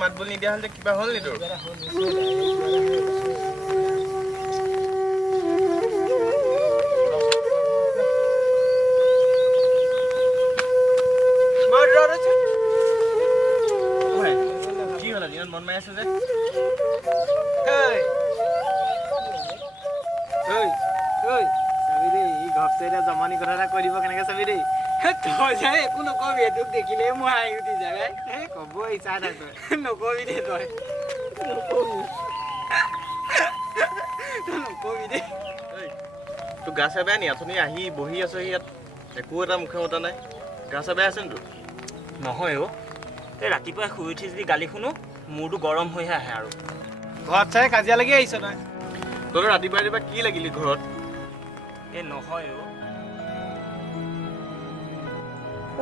মাত বল নিদিয়া হলে কিবা হল নি তোৰ কি হল দিনত মন মাৰি আছে যে চাবি দেই ই ঘপছে এতিয়া জমানি কথা এটা কৈ দিব কেনেকে চাবি দেই তই যাই একো নকবি তোক দেখিলে মই হাঁহি উঠি যায় কব ইচ্ছা নাই তই নকবি দে তই নকবি দে তোৰ গা চা বেয়া নি অথনি আহি বহি আছ ইয়াত একো এটা মুখে মতা নাই গা চা বেয়া আছে নি তোৰ নহয় অ' এই ৰাতিপুৱাই শুই উঠি যদি গালি শুনো মূৰটো গৰম হৈহে আহে আৰু ঘৰত চাই কাজিয়া লাগি আহিছ তই তোৰ ৰাতিপুৱা ৰাতিপুৱা কি লাগিলি ঘৰত এই নহয়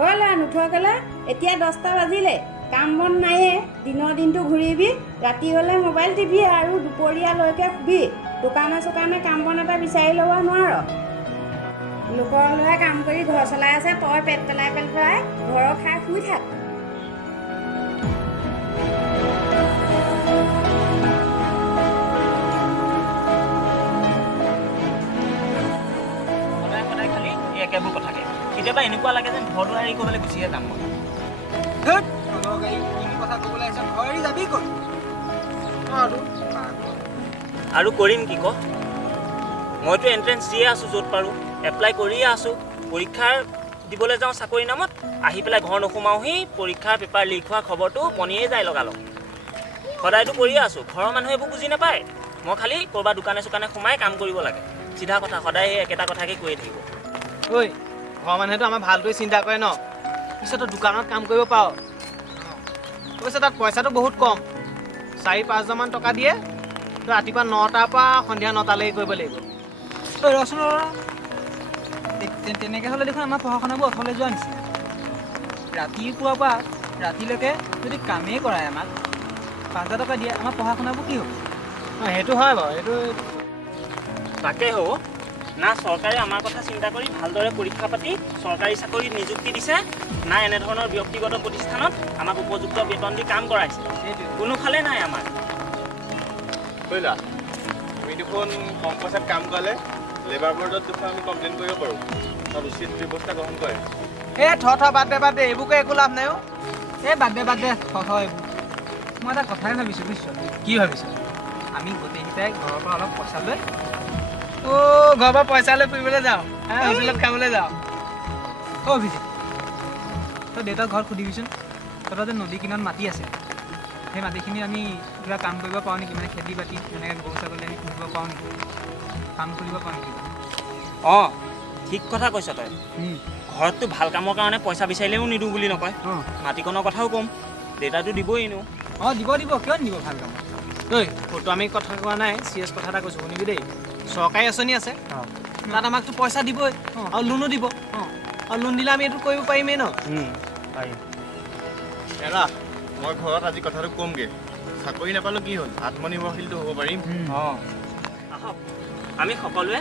অ' ল'ৰা নুঠোৱাকেলা এতিয়া 10টা বাজিলে কাম বন নাইয়ে দিনৰ দিনটো ঘূৰিবি ৰাতি হ'লে মোবাইল টিভি আৰু দুপৰীয়ালৈকে শুবি দোকানে চোকানে কাম বন এটা বিচাৰি ল'ব নোৱাৰ লোকৰ ল'ৰাই কাম কৰি ঘৰ চলাই আছে তই পেট পেলাই ঘৰৰ খাই শুই থাক সদায় খালি এই একেবোৰ কথাকে কেতিয়াবা এনেকুৱা লাগে যেন ঘৰ দুৱাৰ এৰি ক'বলৈ গুচিহে যাম মই আৰু কৰিম কি ক মইতো এণ্ট্ৰেঞ্চ দিয়ে আছোঁ য'ত পাৰোঁ এপ্লাই কৰিয়ে আছোঁ পৰীক্ষাৰ দিবলৈ যাওঁ চাকৰি নামত আহি পেলাই ঘৰ নোসোমাওহি পৰীক্ষাৰ পেপাৰ লিক হোৱা খবৰটো বনিয়েই যায় লগালগ সদায়তো কৰিয়ে আছোঁ ঘৰৰ মানুহে এইবোৰ বুজি নাপায় মই খালি ক'ৰবাত দোকানে চোকানে সোমাই কাম কৰিব লাগে চিধা কথা সদায় সেই একেটা কথাকে কৈয়ে থাকিব ঐ ঘৰৰ মানুহেতো আমাৰ ভালটোৱে চিন্তা কৰে ন পিছত তই দোকানত কাম কৰিব পাৰ কৈছে তাত পইচাটো বহুত কম 4-5 হাজাৰমান টকা দিয়ে তই ৰাতিপুৱা 9টাৰ পৰা সন্ধিয়া 9টালৈকে কৰিব লাগিব ৰচোন তেনেকৈ হ'লে দেখোন আমাৰ পঢ়া শুনাবোৰ অথলে যোৱা নিচিনা ৰাতিপুৱাৰ পৰা ৰাতিলৈকে যদি কামেই কৰায় আমাক 5,000 টকা দিয়ে আমাৰ পঢ়া শুনাবোৰ কি হ'ব সেইটো হয় বাৰু সেইটো তাকে হ'ব না চৰকাৰে আমাৰ কথা চিন্তা কৰি ভালদৰে পৰীক্ষা পাতি চৰকাৰী চাকৰিত নিযুক্তি দিছে না এনেধৰণৰ ব্যক্তিগত প্ৰতিষ্ঠানত আমাক উপযুক্ত বেতন দি কাম কৰাইছে কোনোফালে নাই আমাৰ কৰিলা আমি দেখোন কম পইচাত কাম কৰালে লেবাৰ বৰ্ডত দেখোন আমি কমপ্লেইন কৰিব পাৰোঁ তাত উচিত ব্যৱস্থা গ্ৰহণ কৰে বাদ দে এইবোৰকে একো লাভ নাই বাদ দে এইবোৰ মই এটা কথাই ভাবিছোঁ বুজিছ কি ভাবিছ আমি গোটেইকেইটাই ঘৰৰ পৰা অলপ পইচা লৈ ঘৰৰ পৰা পইচা লৈ ফুৰিবলৈ যাওঁ হোটেলত খাবলৈ যাওঁ অভিজিত তই দেউতাক ঘৰত সুধিবিচোন তহঁতৰ যে নদী কিনাৰত মাটি আছে সেই মাটিখিনি আমি কিবা কাম কৰিব পাৰোঁ নেকি মানে খেতি বাতি যেনেকৈ গৰু ছাগলী আমি পুহিব পাৰোঁ নেকি কাম কৰিব পাৰোঁ নেকি অঁ ঠিক কথা কৈছ তই ঘৰততো ভাল কামৰ কাৰণে পইচা বিচাৰিলেও নিদিওঁ বুলি নকয় মাটিকণৰ কথাও ক'ম দেউতাটো দিবই এনেও দিব কিয় নিদিব ভাল কাম ফটো আমি কথা কোৱা নাই চিৰিয়াছ কথা এটা কৈছোঁ শুনিবি দেই চৰকাৰী আঁচনি আছে তাত আমাকতো পইচা দিবই আৰু লোনো দিব আৰু লোন দিলে আমি এইটো কৰিব পাৰিমেই ন পাৰিম এৰা মই ঘৰত আজি কথাটো ক'মগৈ চাকৰি নাপালোঁ কি হ'ল আত্মনিৰ্ভৰশীলটো হ'ব পাৰিম আহক আমি সকলোৱে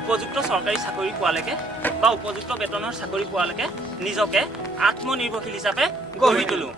উপযুক্ত চৰকাৰী চাকৰি পোৱালৈকে বা উপযুক্ত বেতনৰ চাকৰি পোৱালৈকে নিজকে আত্মনিৰ্ভৰশীল হিচাপে গঢ়ি তোলোঁ